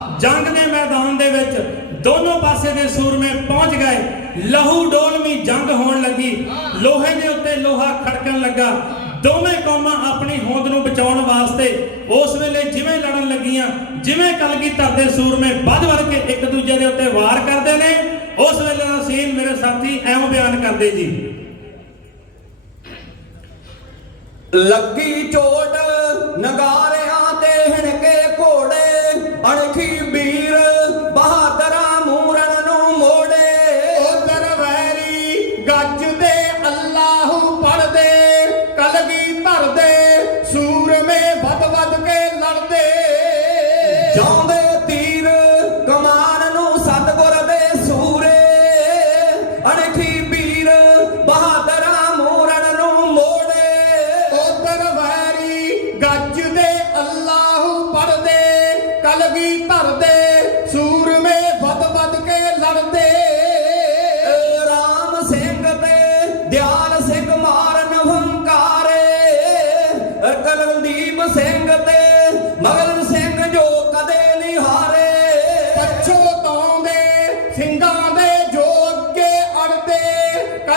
ਜੰਗ ਦੇ ਮੈਦਾਨ ਦੇ ਵਿੱਚ ਦੋਨੋਂ ਪਾਸੇ ਦੇ ਸੂਰਮੇ ਪਹੁੰਚ ਗਏ। ਲਹੂ ਡੋਲਵੀਂ ਜੰਗ ਹੋਣ ਲੱਗੀ। ਲੋਹੇ ਦੇ ਉੱਤੇ ਲੋਹਾ ਖੜਕਣ ਲੱਗਾ। ਦੋਵੇਂ ਕੌਮਾਂ ਆਪਣੀ ਹੋਂਦ ਨੂੰ ਬਚਾਉਣ ਵਾਸਤੇ ਉਸ ਵੇਲੇ ਜਿਵੇਂ ਲੜਨ ਲੱਗੀਆਂ, ਜਿਵੇਂ ਕਲਗੀਧਰ ਦੇ ਸੂਰਮੇ ਵੱਧ ਵੱਧ ਕੇ ਇੱਕ ਦੂਜੇ ਦੇ ਉੱਤੇ ਵਾਰ ਕਰਦੇ ਨੇ, ਉਸ ਵੇਲੇ ਦਾ ਸੀਨ ਮੇਰੇ ਸਾਥੀ ਐਵੇਂ ਬਿਆਨ ਕਰਦੇ ਜੀ। ਲੱਗੀ ਚੋਟ ਨਗਾਰਿਆਂ ਅਣਖੀ ਵੀਰ ਬਹਾਦਰਾਂ ਮੂਰਨ ਨੂੰ ਮੋੜੇ। ਉਧਰ ਵੈਰੀ ਗੱਜਦੇ ਅੱਲਾਹੂ ਪੜਦੇ ਕਲਗੀ ਧਰਦੇ, ਸੂਰਮੇ ਵੱਧ ਵੱਧ ਕੇ ਲੜਦੇ। ਜਾਂਦੇ ਤੀਰ ਕਮਾਨ ਨੂੰ ਸਤਗੁਰ ਦੇ ਸੂਰੇ। ਅਣਖੀ ਵੀਰ ਬਹਾਦਰਾਂ ਮੂਰਨ ਨੂੰ ਮੋੜੇ। ਉਧਰ ਵੈਰੀ ਗੱਜ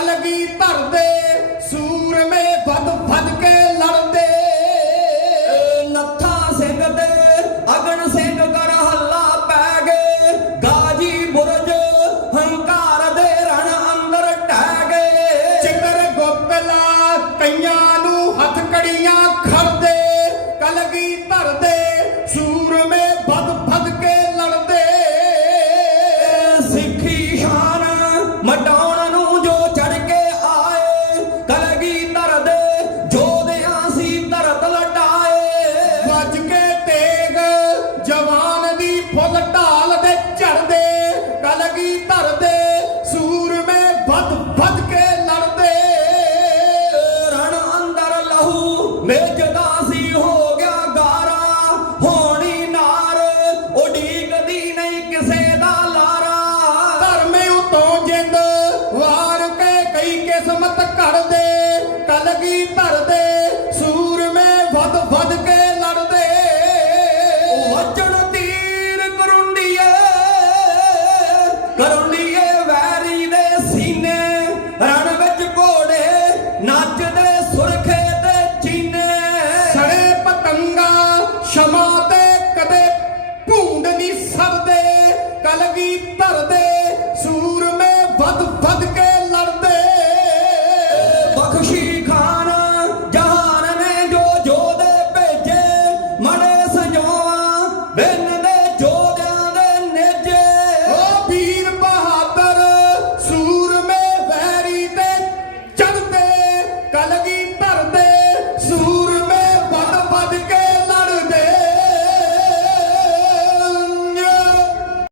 ਕਲਗੀ ਧਰਦੇ ਸੂਰਮੇ ਧਰਦੇ, ਸੂਰਮੇ ਵੱਧ ਵੱਧ ਕੇ ਲੜਦੇ। ਰਣ ਅੰਦਰ ਲਹੂ ਮੇਜਦਾ ਸੀ ਹੋ ਗਿਆ ਗਾਰਾ। ਹੋਣੀ ਨਾਰ ਉਡੀਕਦੀ ਨਹੀਂ ਕਿਸੇ ਦਾ ਲਾਰਾ। ਧਰਮੇ ਉਤੋਂ ਜਿੰਦ, ਵਾਰ ਕੇ ਕਈ ਕਿਸਮਤ ਘੜਦੇ, ਕਲਗੀ ਧਰਦੇ। ਸਭ ਦੇ ਕਲਗੀ ਧਰ ਦੇ ਸੂਰਮੇ ਵੱਧ ਵੱਧ ਕੇ ਲੜਦੇ। ਬਖਸ਼ੀ ਜਹਾਨ ਨੇ ਜੋ ਜੋ ਦੇ ਭੇਜੇ ਮਨੇ ਸੰਜੋਆ ਬਿਨ